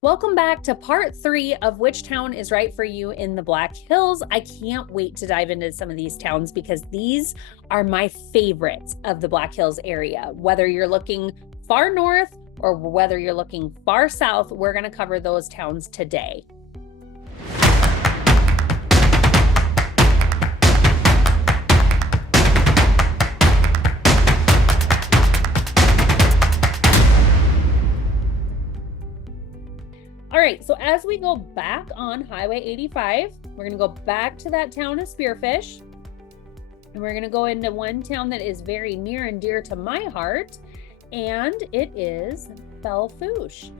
Welcome back to part 3 of which town is right for you in the Black Hills. I can't wait to dive into some of these towns because these are my favorites of the Black Hills area. Whether you're looking far north or whether you're looking far south, we're going to cover those towns today. All right, so as we go back on Highway 85, we're going to go back to that town of Spearfish. And we're going to go into one town that is very near and dear to my heart, and it is Belle Fourche.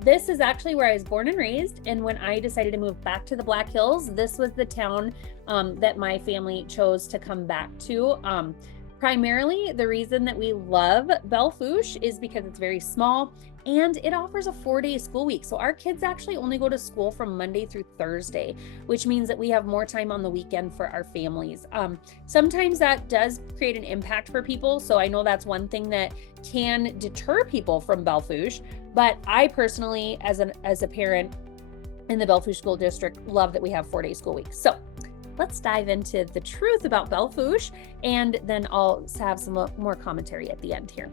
This is actually where I was born and raised, and when I decided to move back to the Black Hills, this was the town that my family chose to come back to. Primarily, the reason that we love Belle Fourche is because it's very small and it offers a 4-day school week. So our kids actually only go to school from Monday through Thursday, which means that we have more time on the weekend for our families. Sometimes that does create an impact for people. So I know that's one thing that can deter people from Belle Fourche, but I personally, as a parent in the Belle Fourche School District, love that we have 4-day school weeks. So let's dive into the truth about Belle Fourche, and then I'll have some more commentary at the end here.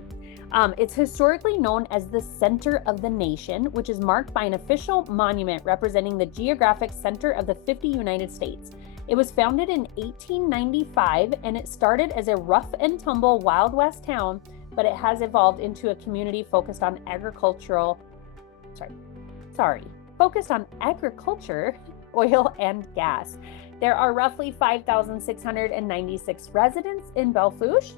It's historically known as the center of the nation, which is marked by an official monument representing the geographic center of the 50 United States. It was founded in 1895, and it started as a rough and tumble Wild West town, but it has evolved into a community focused on agriculture, oil, and gas. There are roughly 5,696 residents in Belle Fourche,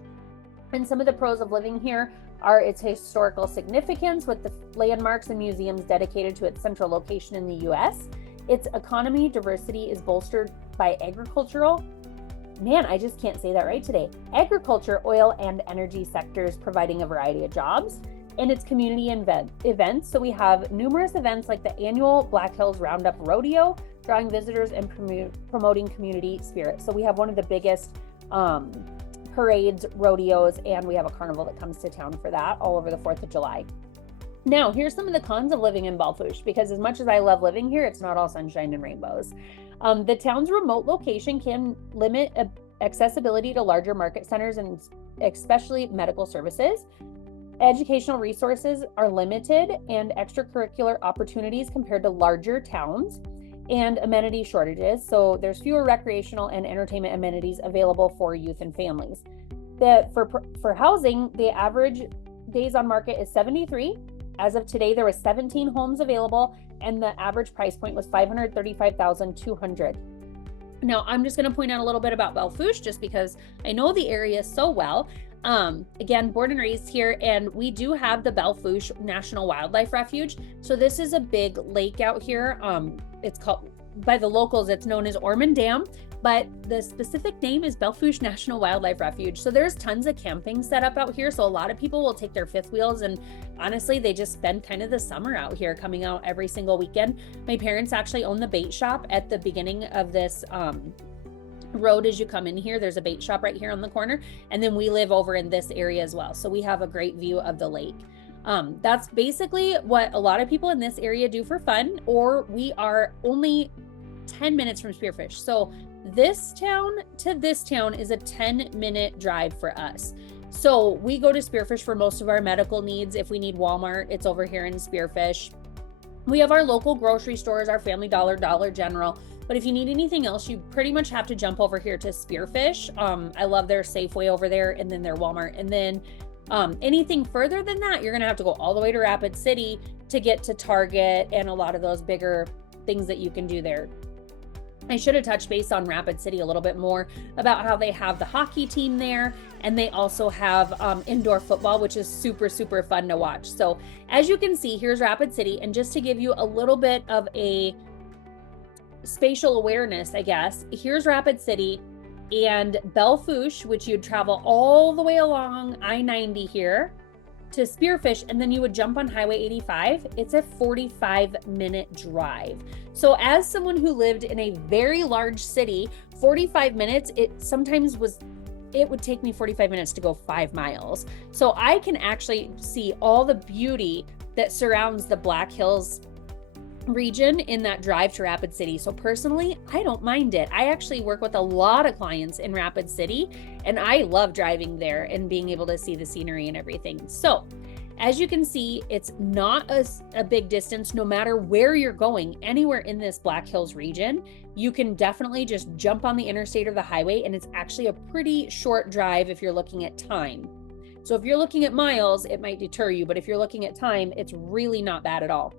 and some of the pros of living here are its historical significance with the landmarks and museums dedicated to its central location in the U.S. Its economy diversity is bolstered by agriculture, oil, and energy sectors, providing a variety of jobs, and its community events. So we have numerous events like the annual Black Hills Roundup Rodeo, drawing visitors and promoting community spirit. So we have one of the biggest parades, rodeos, and we have a carnival that comes to town for that all over the 4th of July. Now, here's some of the cons of living in Belle Fourche, because as much as I love living here, it's not all sunshine and rainbows. The town's remote location can limit accessibility to larger market centers and especially medical services. Educational resources are limited and extracurricular opportunities compared to larger towns, and amenity shortages. So there's fewer recreational and entertainment amenities available for youth and families. For housing, the average days on market is 73. As of today, there was 17 homes available, and the average price point was $535,200. Now, I'm just going to point out a little bit about Belle Fourche just because I know the area so well. Again, born and raised here, and we do have the Belle Fourche National Wildlife Refuge. So this is a big lake out here. It's called, by the locals, it's known as Ormond Dam, but the specific name is Belle Fourche National Wildlife Refuge. So there's tons of camping set up out here. So a lot of people will take their fifth wheels, and honestly, they just spend kind of the summer out here, coming out every single weekend. My parents actually own the bait shop at the beginning of this road. As you come in here, there's a bait shop right here on the corner, and then we live over in this area as well, so we have a great view of the lake. That's basically what a lot of people in this area do for fun, or we are only 10 minutes from Spearfish. So this town to this town is a 10-minute drive for us. So we go to Spearfish for most of our medical needs. If we need Walmart, it's over here in Spearfish. We have our local grocery stores, our Family Dollar, Dollar General. But if you need anything else, you pretty much have to jump over here to Spearfish. I love their Safeway over there, and then their Walmart. And then anything further than that, you're going to have to go all the way to Rapid City to get to Target and a lot of those bigger things that you can do there. I should have touched base on Rapid City a little bit more about how they have the hockey team there, and they also have indoor football, which is super, super fun to watch. So as you can see, here's Rapid City, and just to give you a little bit of a spatial awareness, I guess, here's Rapid City, and Belle Fourche, which you'd travel all the way along I-90 here to Spearfish, and then you would jump on Highway 85. It's a 45-minute drive. So as someone who lived in a very large city, 45 minutes, it would take me 45 minutes to go 5 miles. So I can actually see all the beauty that surrounds the Black Hills region in that drive to Rapid City. So personally, I don't mind it. I actually work with a lot of clients in Rapid City, and I love driving there and being able to see the scenery and everything. So as you can see, it's not a big distance. No matter where you're going, anywhere in this Black Hills region, you can definitely just jump on the interstate or the highway, and it's actually a pretty short drive if you're looking at time. So if you're looking at miles, it might deter you, but if you're looking at time, it's really not bad at all.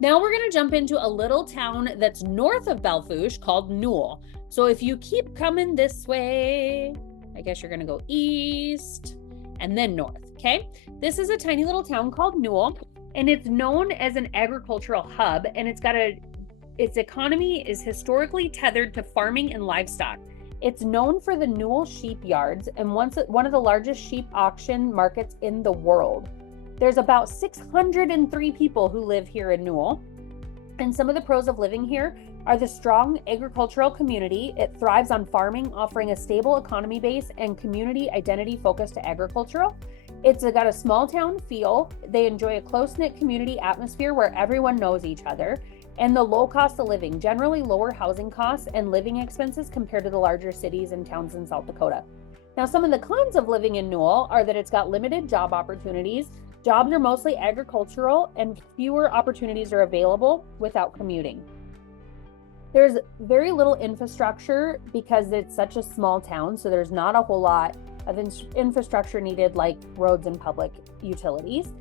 Now we're going to jump into a little town that's north of Belle Fourche called Newell. So if you keep coming this way, I guess you're going to go east and then north. Okay. This is a tiny little town called Newell, and it's known as an agricultural hub, and its economy is historically tethered to farming and livestock. It's known for the Newell sheep yards and one of the largest sheep auction markets in the world. There's about 603 people who live here in Newell. And some of the pros of living here are the strong agricultural community. It thrives on farming, offering a stable economy base and community identity focused to agricultural. It's got a small town feel. They enjoy a close-knit community atmosphere where everyone knows each other. And the low cost of living, generally lower housing costs and living expenses compared to the larger cities and towns in South Dakota. Now, some of the cons of living in Newell are that it's got limited job opportunities. Jobs are mostly agricultural, and fewer opportunities are available without commuting. There's very little infrastructure because it's such a small town, so there's not a whole lot of infrastructure needed like roads and public utilities.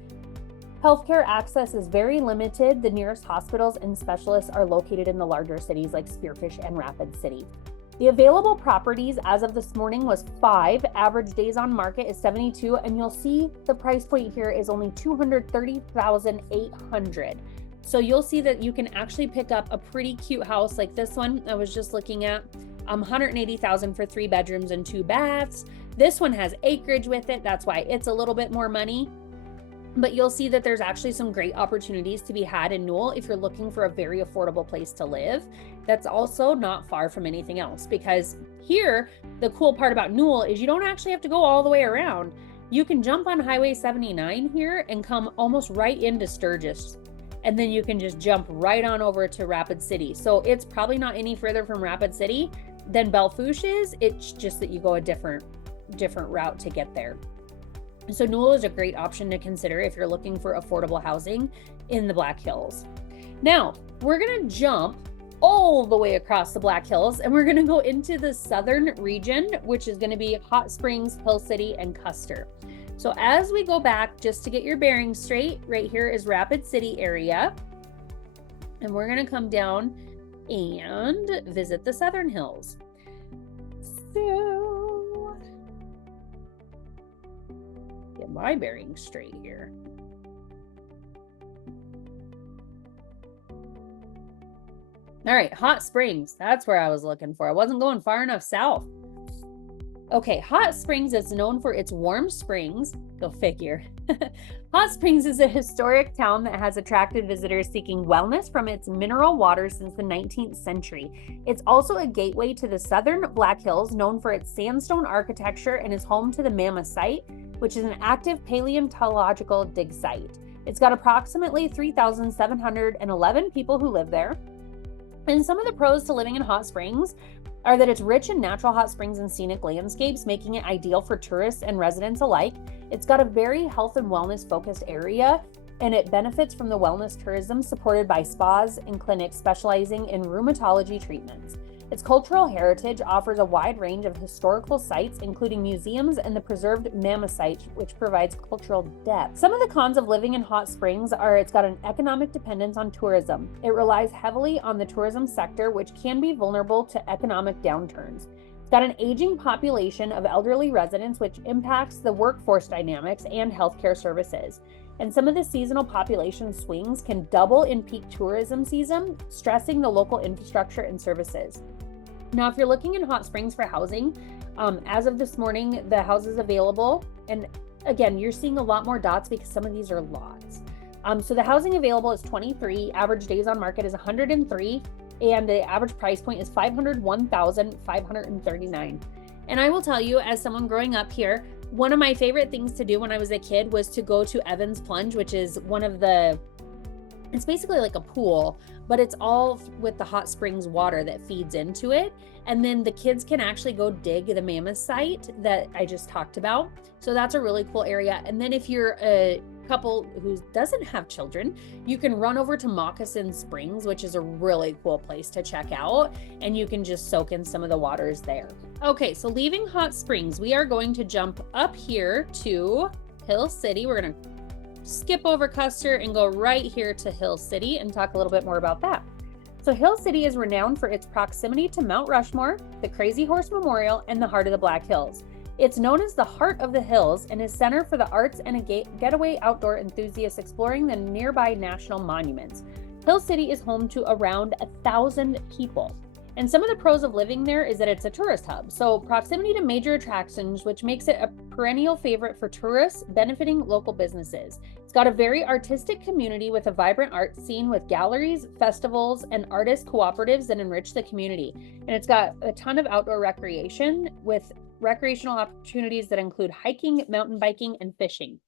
Healthcare access is very limited. The nearest hospitals and specialists are located in the larger cities like Spearfish and Rapid City. The available properties as of this morning was 5. Average days on market is 72, and you'll see the price point here is only $230,800. So you'll see that you can actually pick up a pretty cute house like this one I was just looking at, $180,000 for 3 bedrooms and 2 baths. This one has acreage with it. That's why it's a little bit more money. But you'll see that there's actually some great opportunities to be had in Newell if you're looking for a very affordable place to live. That's also not far from anything else, because here, the cool part about Newell is you don't actually have to go all the way around. You can jump on Highway 79 here and come almost right into Sturgis. And then you can just jump right on over to Rapid City. So it's probably not any further from Rapid City than Belle Fourche is. It's just that you go a different route to get there. So Newell is a great option to consider if you're looking for affordable housing in the Black Hills. Now, we're going to jump all the way across the Black Hills, and we're going to go into the southern region, which is going to be Hot Springs, Hill City, and Custer. So as we go back, just to get your bearings straight, right here is Rapid City area. And we're going to come down and visit the Southern Hills. So, get my bearings straight here. All right, Hot Springs. That's where I was looking for. I wasn't going far enough south. Okay, Hot Springs is known for its warm springs. Go figure. Hot Springs is a historic town that has attracted visitors seeking wellness from its mineral waters since the 19th century. It's also a gateway to the southern Black Hills, known for its sandstone architecture, and is home to the Mammoth Site, which is an active paleontological dig site. It's got approximately 3,711 people who live there. And some of the pros to living in Hot Springs are that it's rich in natural hot springs and scenic landscapes, making it ideal for tourists and residents alike. It's got a very health and wellness focused area, and it benefits from the wellness tourism supported by spas and clinics specializing in rheumatology treatments. Its cultural heritage offers a wide range of historical sites, including museums and the preserved Mammoth Site, which provides cultural depth. Some of the cons of living in Hot Springs are it's got an economic dependence on tourism. It relies heavily on the tourism sector, which can be vulnerable to economic downturns. It's got an aging population of elderly residents, which impacts the workforce dynamics and healthcare services. And some of the seasonal population swings can double in peak tourism season, stressing the local infrastructure and services. Now, if you're looking in Hot Springs for housing, as of this morning, the houses available, and again, you're seeing a lot more dots because some of these are lots. So the housing available is 23, average days on market is 103, and the average price point is $501,539. And I will tell you, as someone growing up here, one of my favorite things to do when I was a kid was to go to Evans Plunge, which is one of the It's basically like a pool, but it's all with the hot springs water that feeds into it. And then the kids can actually go dig the mammoth site that I just talked about. So that's a really cool area. And then if you're a couple who doesn't have children, you can run over to Moccasin Springs, which is a really cool place to check out. And you can just soak in some of the waters there. Okay, so leaving Hot Springs, we are going to jump up here to Hill City. We're going to skip over Custer and go right here to Hill City and talk a little bit more about that. So Hill City is renowned for its proximity to Mount Rushmore, the Crazy Horse Memorial, and the heart of the Black Hills. It's known as the Heart of the Hills and is center for the arts and a getaway outdoor enthusiasts exploring the nearby national monuments. Hill City is home to around 1,000 people. And some of the pros of living there is that it's a tourist hub. So proximity to major attractions, which makes it a perennial favorite for tourists, benefiting local businesses. It's got a very artistic community with a vibrant art scene with galleries, festivals, and artist cooperatives that enrich the community. And it's got a ton of outdoor recreation with recreational opportunities that include hiking, mountain biking, and fishing.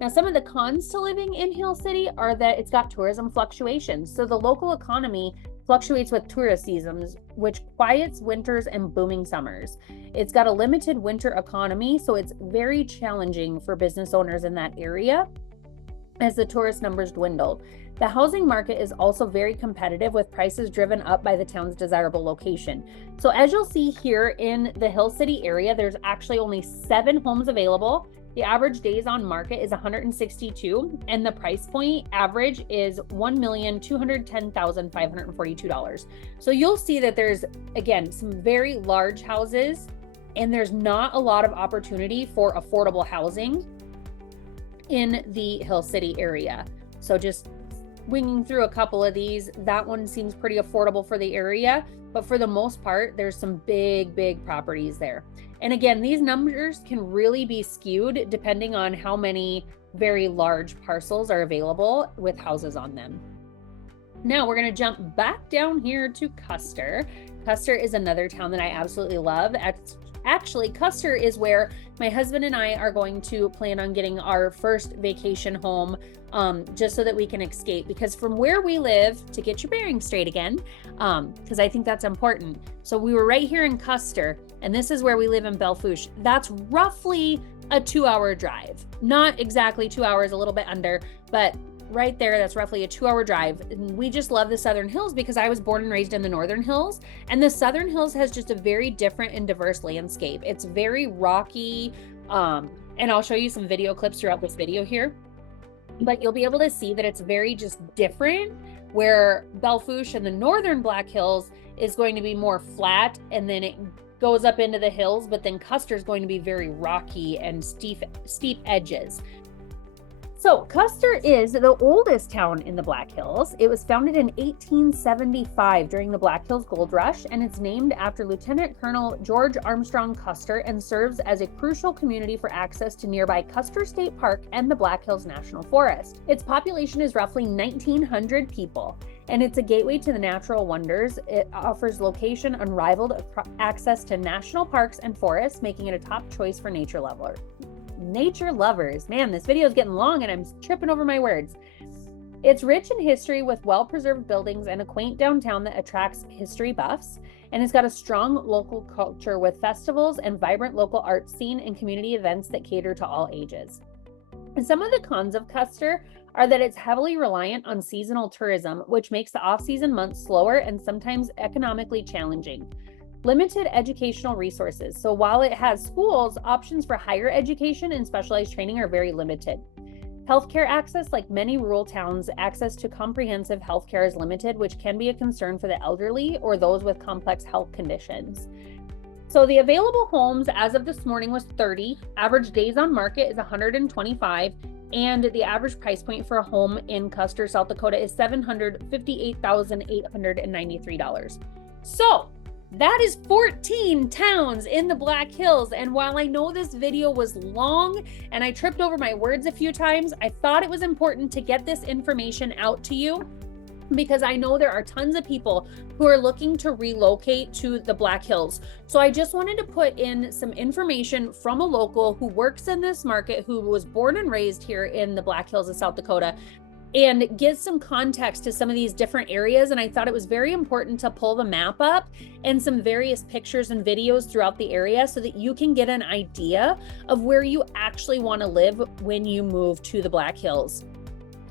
Now, some of the cons to living in Hill City are that it's got tourism fluctuations. So the local economy fluctuates with tourist seasons, which quiets winters and booming summers. It's got a limited winter economy, so it's very challenging for business owners in that area as the tourist numbers dwindled. The housing market is also very competitive with prices driven up by the town's desirable location. So as you'll see here in the Hill City area, there's actually only 7 homes available. The average days on market is 162, and the price point average is $1,210,542. So you'll see that there's, again, some very large houses, and there's not a lot of opportunity for affordable housing in the Hill City area. So just winging through a couple of these, that one seems pretty affordable for the area, but for the most part, there's some big properties there. And again, these numbers can really be skewed depending on how many very large parcels are available with houses on them. Now we're going to jump back down here to Custer. Custer is another town that I absolutely love. Actually, Custer is where my husband and I are going to plan on getting our first vacation home, just so that we can escape. Because from where we live, to get your bearings straight again, because I think that's important. So we were right here in Custer, and this is where we live in Belle Fourche. That's roughly a 2-hour drive. Not exactly 2 hours, a little bit under, but right there, that's roughly a 2-hour drive. And we just love the Southern Hills because I was born and raised in the Northern Hills, and the Southern Hills has just a very different and diverse landscape. It's very rocky, and I'll show you some video clips throughout this video here, but you'll be able to see that it's very just different, where Belle Fourche and the Northern Black Hills is going to be more flat, and then it goes up into the hills, but then Custer is going to be very rocky and steep edges. So Custer is the oldest town in the Black Hills. It was founded in 1875 during the Black Hills Gold Rush, and it's named after Lieutenant Colonel George Armstrong Custer and serves as a crucial community for access to nearby Custer State Park and the Black Hills National Forest. Its population is roughly 1,900 people, and it's a gateway to the natural wonders. It offers location unrivaled access to national parks and forests, making it a top choice for nature lovers. Man, this video is getting long and I'm tripping over my words. It's rich in history with well-preserved buildings and a quaint downtown that attracts history buffs, and it's got a strong local culture with festivals and vibrant local art scene and community events that cater to all ages. And some of the cons of Custer are that it's heavily reliant on seasonal tourism, which makes the off-season months slower and sometimes economically challenging. Limited educational resources. So while it has schools, options for higher education and specialized training are very limited. Healthcare access, like many rural towns, access to comprehensive healthcare is limited, which can be a concern for the elderly or those with complex health conditions. So the available homes as of this morning was 30. Average days on market is 125. And the average price point for a home in Custer, South Dakota is $758,893. So that is 14 towns in the Black Hills. And while I know this video was long and I tripped over my words a few times, I thought it was important to get this information out to you because I know there are tons of people who are looking to relocate to the Black Hills. So I just wanted to put in some information from a local who works in this market, who was born and raised here in the Black Hills of South Dakota, and give some context to some of these different areas. And I thought it was very important to pull the map up and some various pictures and videos throughout the area so that you can get an idea of where you actually want to live when you move to the Black Hills.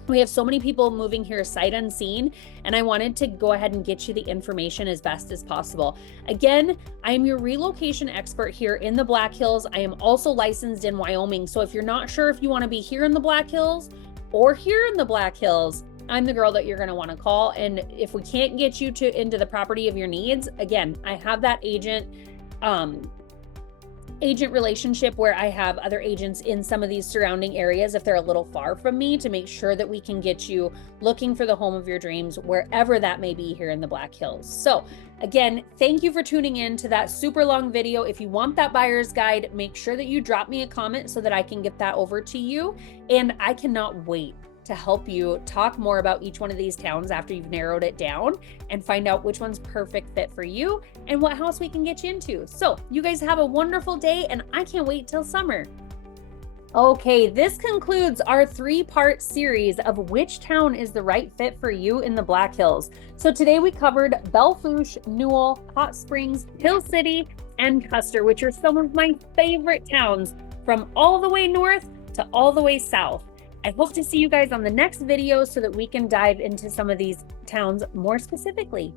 We have so many people moving here sight unseen, and I wanted to go ahead and get you the information as best as possible. Again, I am your relocation expert here in the Black Hills. I am also licensed in Wyoming. So if you're not sure if you want to be here in the Black Hills or here in the Black Hills, I'm the girl that you're going to want to call. And if we can't get you into the property of your needs, again, I have that agent relationship where I have other agents in some of these surrounding areas if they're a little far from me, to make sure that we can get you looking for the home of your dreams wherever that may be here in the Black Hills. So again, thank you for tuning in to that super long video. If you want that buyer's guide, make sure that you drop me a comment so that I can get that over to you. And I cannot wait to help you talk more about each one of these towns after you've narrowed it down and find out which one's perfect fit for you and what house we can get you into. So you guys have a wonderful day, and I can't wait till summer. Okay, this concludes our 3-part series of which town is the right fit for you in the Black Hills. So today we covered Belle Fourche, Newell, Hot Springs, Hill City, and Custer, which are some of my favorite towns from all the way north to all the way south. I hope to see you guys on the next video so that we can dive into some of these towns more specifically.